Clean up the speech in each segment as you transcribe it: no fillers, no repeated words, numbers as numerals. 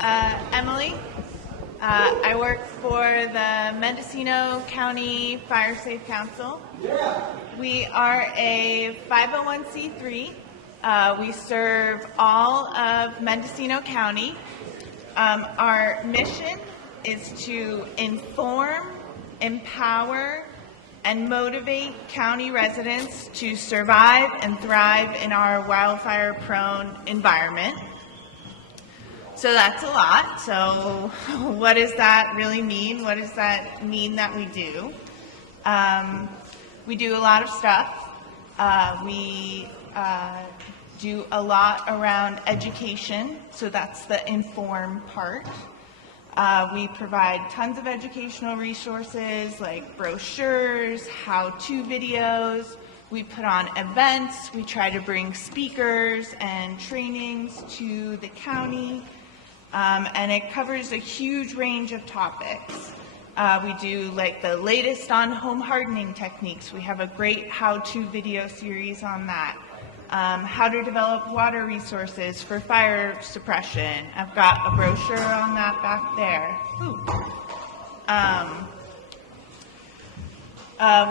Emily. I work for the Mendocino County Fire Safe Council. We are a 501c3. We serve all of Mendocino County. Our mission is to inform, empower, and motivate county residents to survive and thrive in our wildfire-prone environment. So that's a lot. So what does that really mean? What does that mean that we do? We do a lot of stuff. We do a lot around education, so that's the inform part. We provide tons of educational resources like brochures, how-to videos. We put on events. We try to bring speakers and trainings to the county. And it covers a huge range of topics. We do like the latest on home hardening techniques. We have a great how-to video series on that. How to develop water resources for fire suppression. I've got a brochure on that back there.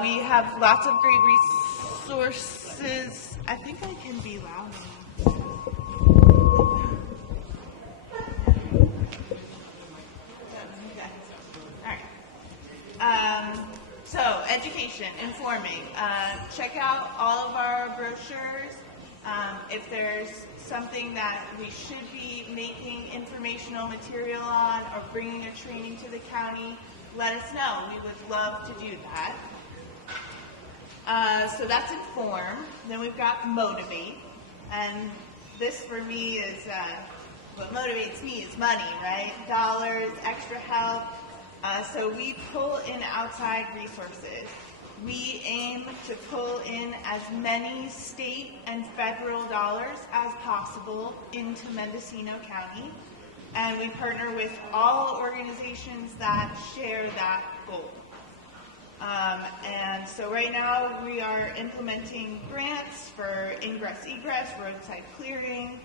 We have lots of great resources. I think I can be loud enough. So education, informing. Check out all of our brochures. If there's something that we should be making informational material on or bringing a training to the county, let us know. We would love to do that. So that's inform. Then we've got motivate. And this for me is, what motivates me is money, right? Dollars, extra help. So we pull in outside resources. We aim to pull in as many state and federal dollars as possible into Mendocino County, and we partner with all organizations that share that goal. And so right now we are implementing grants for ingress-egress, roadside clearing.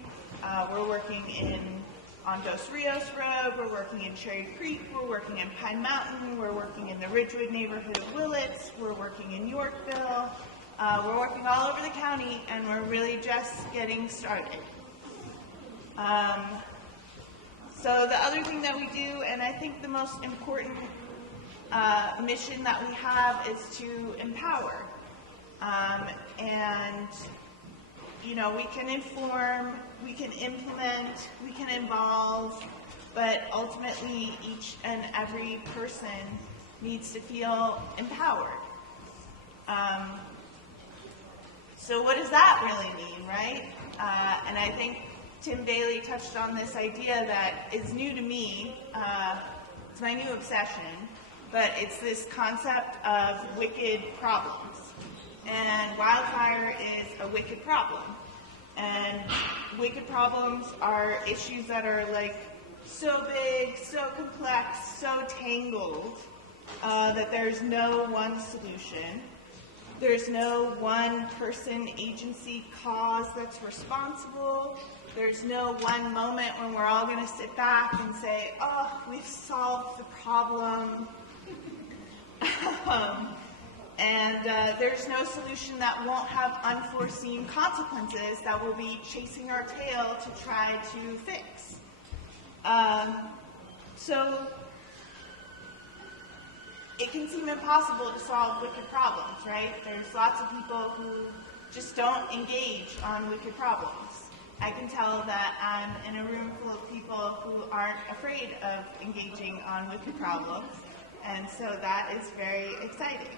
We're working on Dos Rios Road, we're working in Cherry Creek, we're working in Pine Mountain, we're working in the Ridgewood neighborhood of Willits, we're working in Yorkville, we're working all over the county, and we're really just getting started. So the other thing that we do, and I think the most important mission that we have, is to empower. And you know, we can inform, we can implement, we can involve, but ultimately each and every person needs to feel empowered. So what does that really mean, right? And I think Tim Bailey touched on this idea that is new to me. It's my new obsession, but it's this concept of wicked problems. And wildfire is a wicked problem. And wicked problems are issues that are like so big, so complex, so tangled, that there's no one solution. There's no one person, agency, cause that's responsible. There's no one moment when we're all going to sit back and say, oh, we've solved the problem. And there's no solution that won't have unforeseen consequences that we'll be chasing our tail to try to fix. So it can seem impossible to solve wicked problems, right? There's lots of people who just don't engage on wicked problems. I can tell that I'm in a room full of people who aren't afraid of engaging on wicked problems, and so that is very exciting.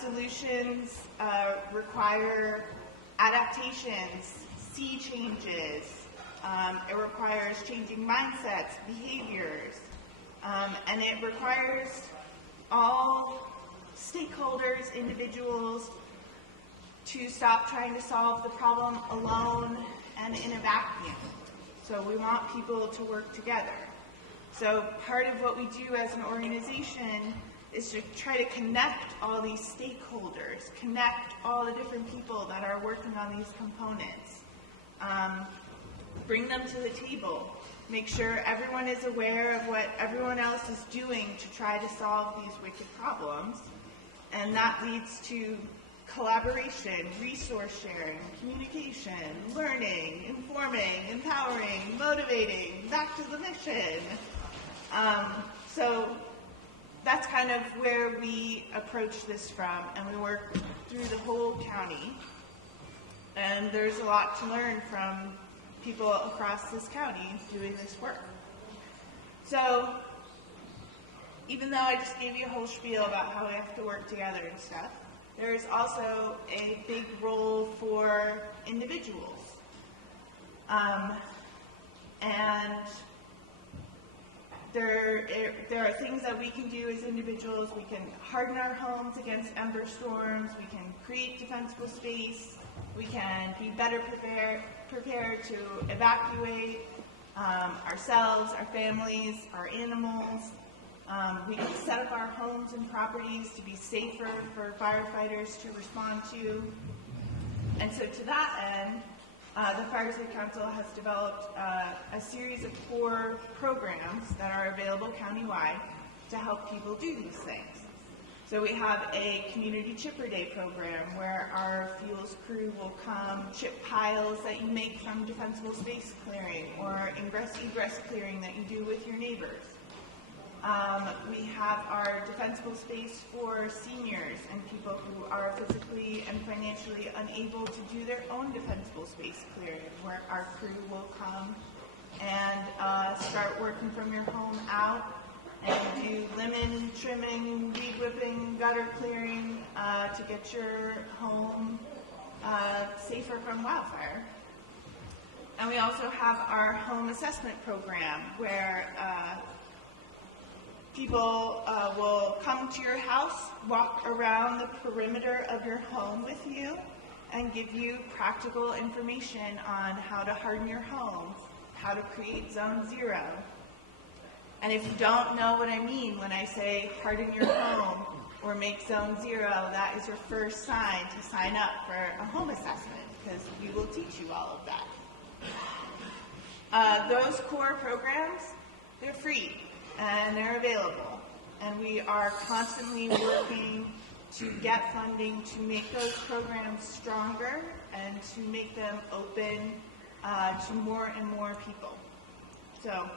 Solutions require adaptations, sea changes. It requires changing mindsets, behaviors, and it requires all stakeholders, individuals, to stop trying to solve the problem alone and in a vacuum. So we want people to work together. So part of what we do as an organization is to try to connect all these stakeholders, connect all the different people that are working on these components, bring them to the table, make sure everyone is aware of what everyone else is doing to try to solve these wicked problems. And that leads to collaboration, resource sharing, communication, learning, informing, empowering, motivating, back to the mission. So that's kind of where we approach this from, and we work through the whole county. And there's a lot to learn from people across this county doing this work. So even though I just gave you a whole spiel about how we have to work together and stuff, there is also a big role for individuals. And there are things that we can do as individuals. We can harden our homes against ember storms. We can create defensible space. We can be better prepared to evacuate ourselves, our families, our animals. We can set up our homes and properties to be safer for firefighters to respond to. And so to that end, the Fire Safe Council has developed a series of core programs that are available countywide to help people do these things. So we have a community chipper day program where our fuels crew will come chip piles that you make from defensible space clearing or ingress-egress clearing that you do with your neighbors. We have our defensible space for seniors and people who are physically and financially unable to do their own defensible space clearing, where our crew will come and start working from your home out and do lemon trimming, weed whipping, gutter clearing to get your home safer from wildfire. And we also have our home assessment program where people will come to your house, walk around the perimeter of your home with you, and give you practical information on how to harden your home, how to create Zone 0. And if you don't know what I mean when I say harden your home or make Zone 0, that is your first sign to sign up for a home assessment, because we will teach you all of that. Those core programs, they're free and they're available. And we are constantly working to get funding to make those programs stronger and to make them open to more and more people. So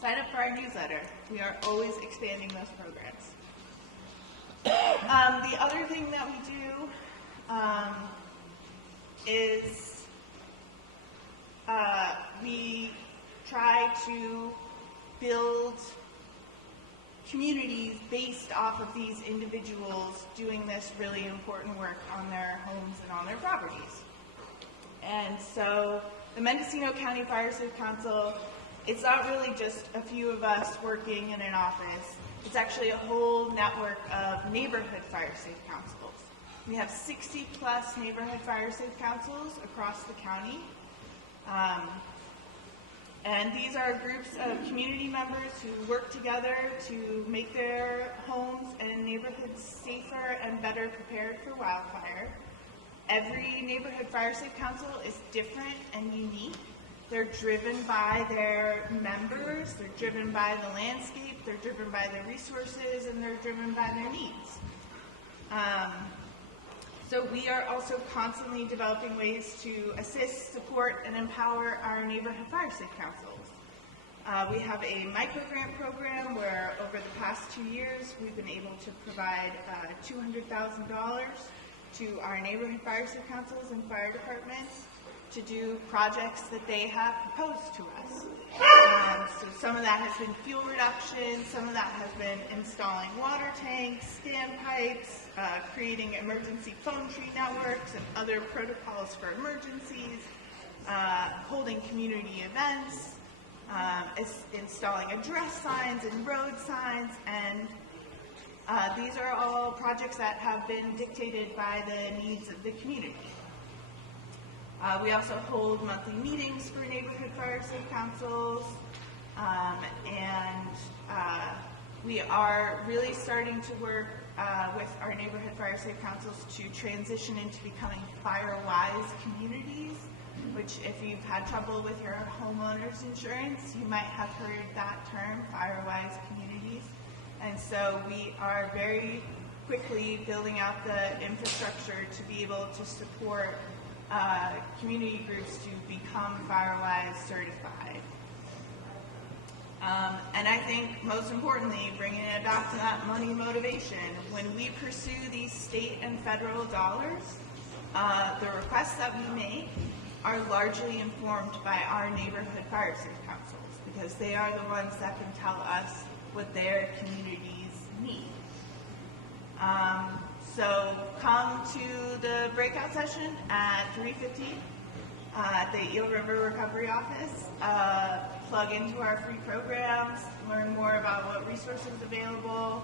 sign up for our newsletter. We are always expanding those programs. The other thing that we do is we try to build communities based off of these individuals doing this really important work on their homes and on their properties. And so the Mendocino County Fire Safe Council, it's not really just a few of us working in an office. It's actually a whole network of neighborhood fire safe councils. We have 60 plus neighborhood fire safe councils across the county. And these are groups of community members who work together to make their homes and neighborhoods safer and better prepared for wildfire. Every neighborhood fire safe council is different and unique. They're driven by their members, they're driven by the landscape, they're driven by their resources, and they're driven by their needs. So we are also constantly developing ways to assist, support, and empower our neighborhood fire safe councils. We have a microgrant program where over the past 2 years we've been able to provide $200,000 to our neighborhood fire safe councils and fire departments to do projects that they have proposed to us. So some of that has been fuel reduction, some of that has been installing water tanks, standpipes, creating emergency phone tree networks and other protocols for emergencies, holding community events, installing address signs and road signs, and these are all projects that have been dictated by the needs of the community. We also hold monthly meetings for neighborhood fire safe councils, and we are really starting to work with our neighborhood fire safe councils to transition into becoming fire-wise communities, which if you've had trouble with your homeowner's insurance, you might have heard that term, Firewise Communities. And so we are very quickly building out the infrastructure to be able to support community groups to become Firewise certified. And I think most importantly, bringing it back to that money motivation, when we pursue these state and federal dollars, the requests that we make are largely informed by our neighborhood fire safe councils, because they are the ones that can tell us what their communities need. So come to the breakout session at 3:15 at the Eel River Recovery Office. Plug into our free programs, learn more about what resources are available,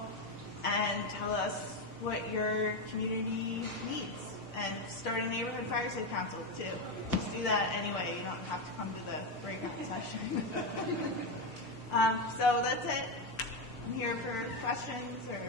and tell us what your community needs. And start a neighborhood fire safe council too. Just do that anyway. You don't have to come to the breakout session. So that's it. I'm here for questions or